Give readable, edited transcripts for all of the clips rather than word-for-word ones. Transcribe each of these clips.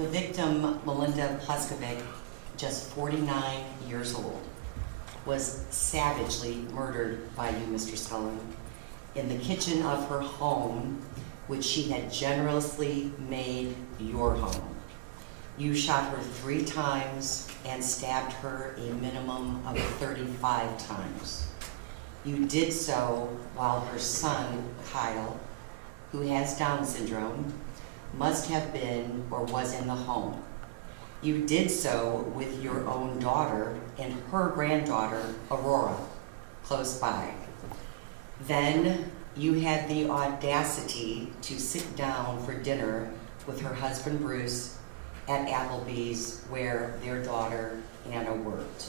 The victim, Melinda Pleskovic, just 49 years old, was savagely murdered by you, Mr. Scullin, in the kitchen of her home, which she had generously made your home. You shot her 3 times and stabbed her a minimum of 35 times. You did so while her son, Kyle, who has Down syndrome, must have been or was in the home. You did so with your own daughter and her granddaughter, Aurora, close by. Then you had the audacity to sit down for dinner with her husband, Bruce, at Applebee's, where their daughter, Anna, worked.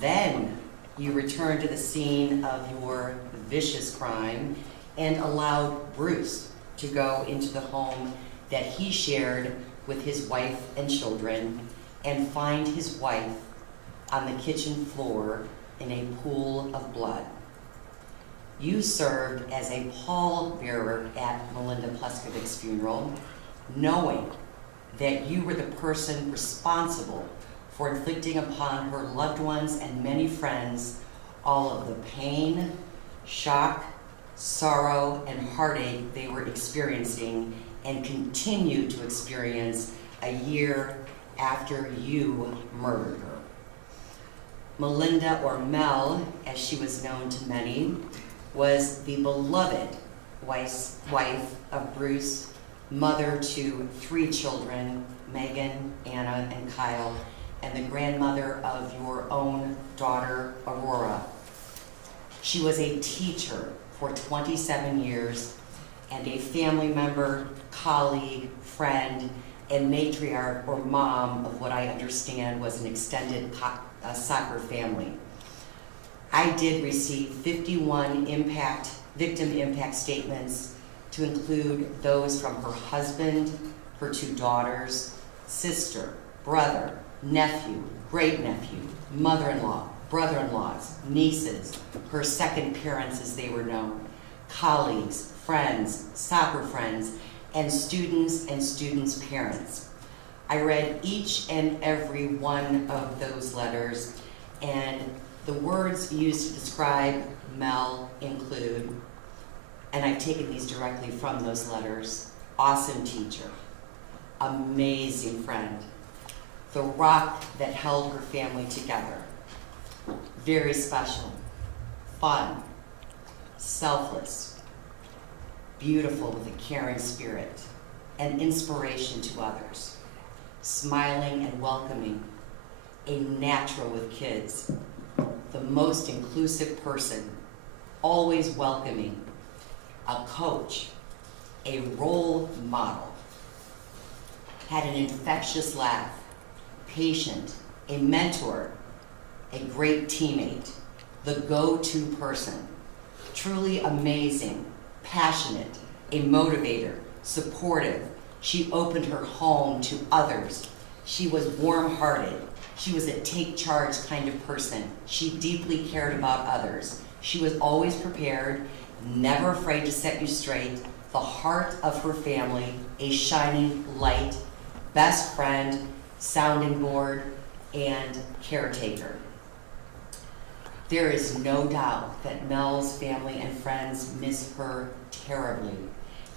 Then you returned to the scene of your vicious crime and allowed Bruce to go into the home that he shared with his wife and children and find his wife on the kitchen floor in a pool of blood. You served as a pallbearer at Melinda Pleskovic's funeral, knowing that you were the person responsible for inflicting upon her loved ones and many friends all of the pain, shock, sorrow, and heartache they were experiencing and continue to experience a year after you murdered her. Melinda, or Mel, as she was known to many, was the beloved wife of Bruce, mother to 3 children, Megan, Anna, and Kyle, and the grandmother of your own daughter, Aurora. She was a teacher for 27 years and a family member, colleague, friend, and matriarch or mom of what I understand was an extended soccer family. I did receive 51 victim impact statements, to include those from her husband, her 2 daughters, sister, brother, nephew, great-nephew, mother-in-law, brother-in-laws, nieces, her second parents as they were known, colleagues, friends, soccer friends, and students' parents. I read each and every one of those letters, and the words used to describe Mel include, and I've taken these directly from those letters: awesome teacher, amazing friend, the rock that held her family together, very special, fun, selfless, beautiful with a caring spirit, and inspiration to others, smiling and welcoming, a natural with kids, the most inclusive person, always welcoming, a coach, a role model, had an infectious laugh, patient, a mentor, a great teammate, the go-to person, truly amazing, passionate, a motivator, supportive. She opened her home to others. She was warm-hearted. She was a take charge kind of person. She deeply cared about others. She was always prepared, never afraid to set you straight, the heart of her family, a shining light, best friend, sounding board, and caretaker. There is no doubt that Mel's family and friends miss her terribly,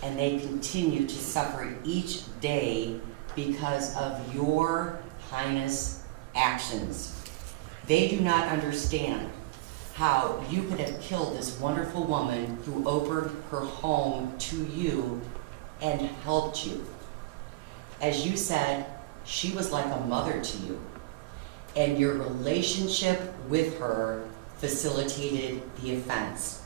and they continue to suffer each day because of your heinous actions. They do not understand how you could have killed this wonderful woman who opened her home to you and helped you. As you said, she was like a mother to you, and your relationship with her facilitated the offense.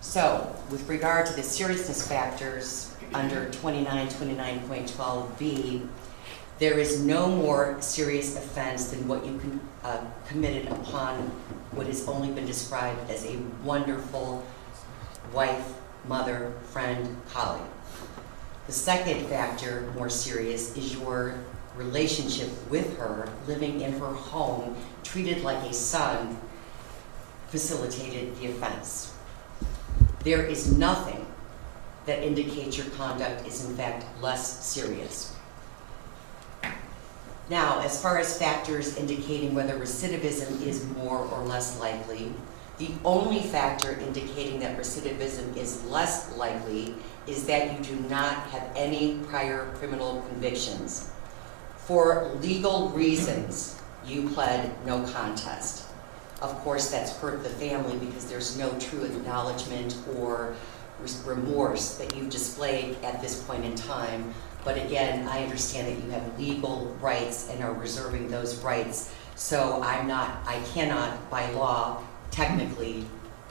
So, with regard to the seriousness factors under 2929.12b, there is no more serious offense than what you committed upon what has only been described as a wonderful wife, mother, friend, colleague. The second factor, more serious, is your relationship with her, living in her home, treated like a son, facilitated the offense. There is nothing that indicates your conduct is in fact less serious. Now, as far as factors indicating whether recidivism is more or less likely, the only factor indicating that recidivism is less likely is that you do not have any prior criminal convictions. For legal reasons, you pled no contest. Of course, that's hurt the family because there's no true acknowledgement or remorse that you've displayed at this point in time. But again, I understand that you have legal rights and are reserving those rights. So I cannot, by law, technically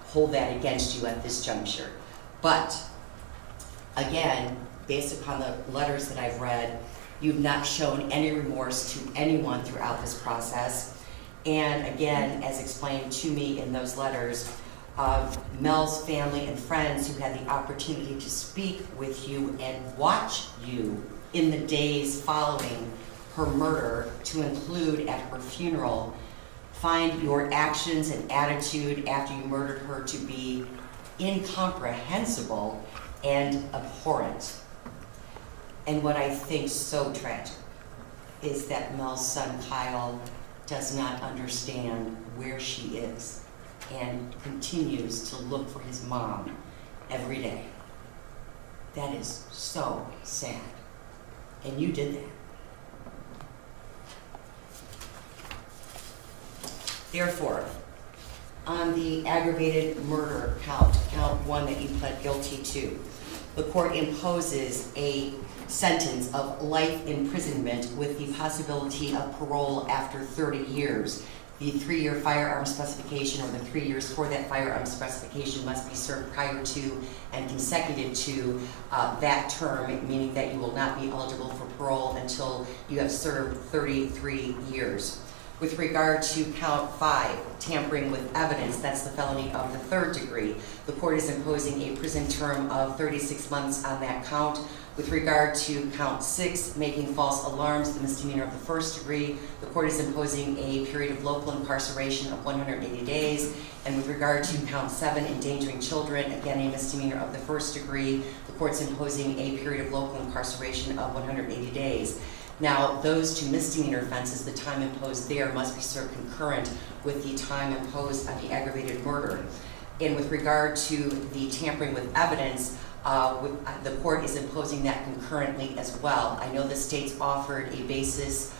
hold that against you at this juncture. But again, based upon the letters that I've read, you've not shown any remorse to anyone throughout this process. And again, as explained to me in those letters, Mel's family and friends who had the opportunity to speak with you and watch you in the days following her murder, to include at her funeral, find your actions and attitude after you murdered her to be incomprehensible and abhorrent. And what I think so tragic is that Mel's son, Kyle, does not understand where she is and continues to look for his mom every day. That is so sad. And you did that. Therefore, on the aggravated murder count 1 that you pled guilty to, the court imposes a sentence of life imprisonment with the possibility of parole after 30 years. The 3-year firearm specification, or the 3 years for that firearm specification, must be served prior to and consecutive to that term, meaning that you will not be eligible for parole until you have served 33 years. With regard to count 5, tampering with evidence, that's the felony of the 3rd degree. The court is imposing a prison term of 36 months on that count. With regard to count 6, making false alarms, the misdemeanor of the 1st degree, the court is imposing a period of local incarceration of 180 days. And with regard to count 7, endangering children, again a misdemeanor of the 1st degree, the court's imposing a period of local incarceration of 180 days. Now, those 2 misdemeanor offenses, the time imposed there must be served concurrent with the time imposed on the aggravated murder. And with regard to the tampering with evidence, the court is imposing that concurrently as well. I know the state's offered a basis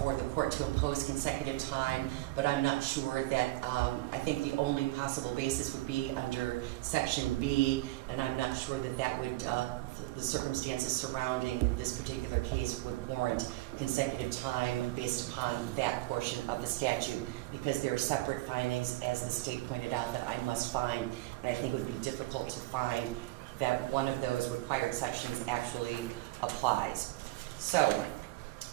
for the court to impose consecutive time, but I'm not sure that, I think the only possible basis would be under Section B, and I'm not sure that that would, the circumstances surrounding this particular case would warrant consecutive time based upon that portion of the statute, because there are separate findings, as the state pointed out, that I must find, and I think it would be difficult to find that one of those required sections actually applies. So,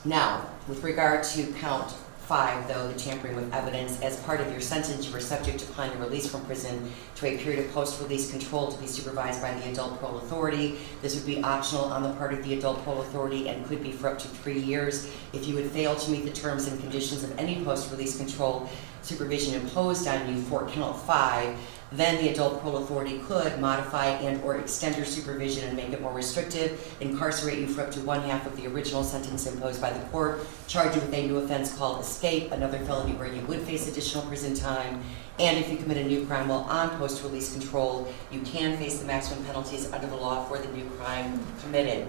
now, with regard to count 5, though, the tampering with evidence, as part of your sentence, you were subject upon your release from prison to a period of post-release control to be supervised by the adult parole authority. This would be optional on the part of the adult parole authority and could be for up to 3 years. If you would fail to meet the terms and conditions of any post-release control supervision imposed on you for count 5, then the adult parole authority could modify and or extend your supervision and make it more restrictive, incarcerate you for up to 1/2 of the original sentence imposed by the court, charge you with a new offense called escape, another felony where you would face additional prison time, and if you commit a new crime while on post-release control, you can face the maximum penalties under the law for the new crime committed.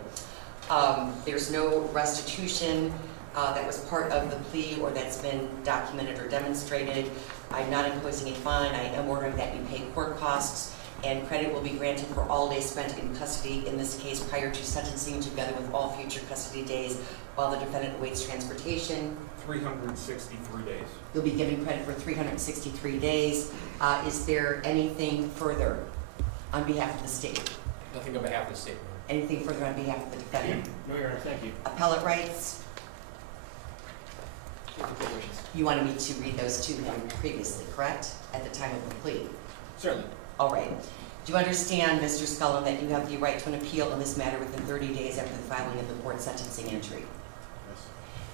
There's no restitution that was part of the plea or that's been documented or demonstrated. I'm not imposing a fine. I am ordering that you pay court costs, and credit will be granted for all days spent in custody, in this case prior to sentencing, together with all future custody days while the defendant awaits transportation. 363 days. You'll be given credit for 363 days. Is there anything further on behalf of the state? Nothing on behalf of the state. Anything further on behalf of the defendant? No, Your Honor, thank you. Appellate rights? You wanted me to read those to him previously, correct? At the time of the plea? Certainly. All right. Do you understand, Mr. Scullin, that you have the right to an appeal in this matter within 30 days after the filing of the court sentencing entry? Yes.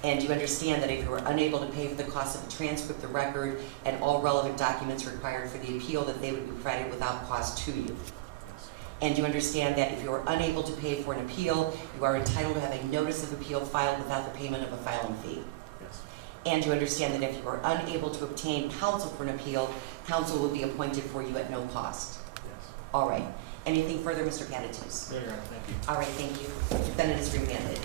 And do you understand that if you were unable to pay for the cost of the transcript, the record, and all relevant documents required for the appeal, that they would be provided without cost to you? Yes. And do you understand that if you are unable to pay for an appeal, you are entitled to have a notice of appeal filed without the payment of a filing fee? And you understand that if you are unable to obtain counsel for an appeal, counsel will be appointed for you at no cost. Yes. All right. Anything further, Mr. Patitus? No, Your Honor, thank you. All right, thank you. Defendant is remanded.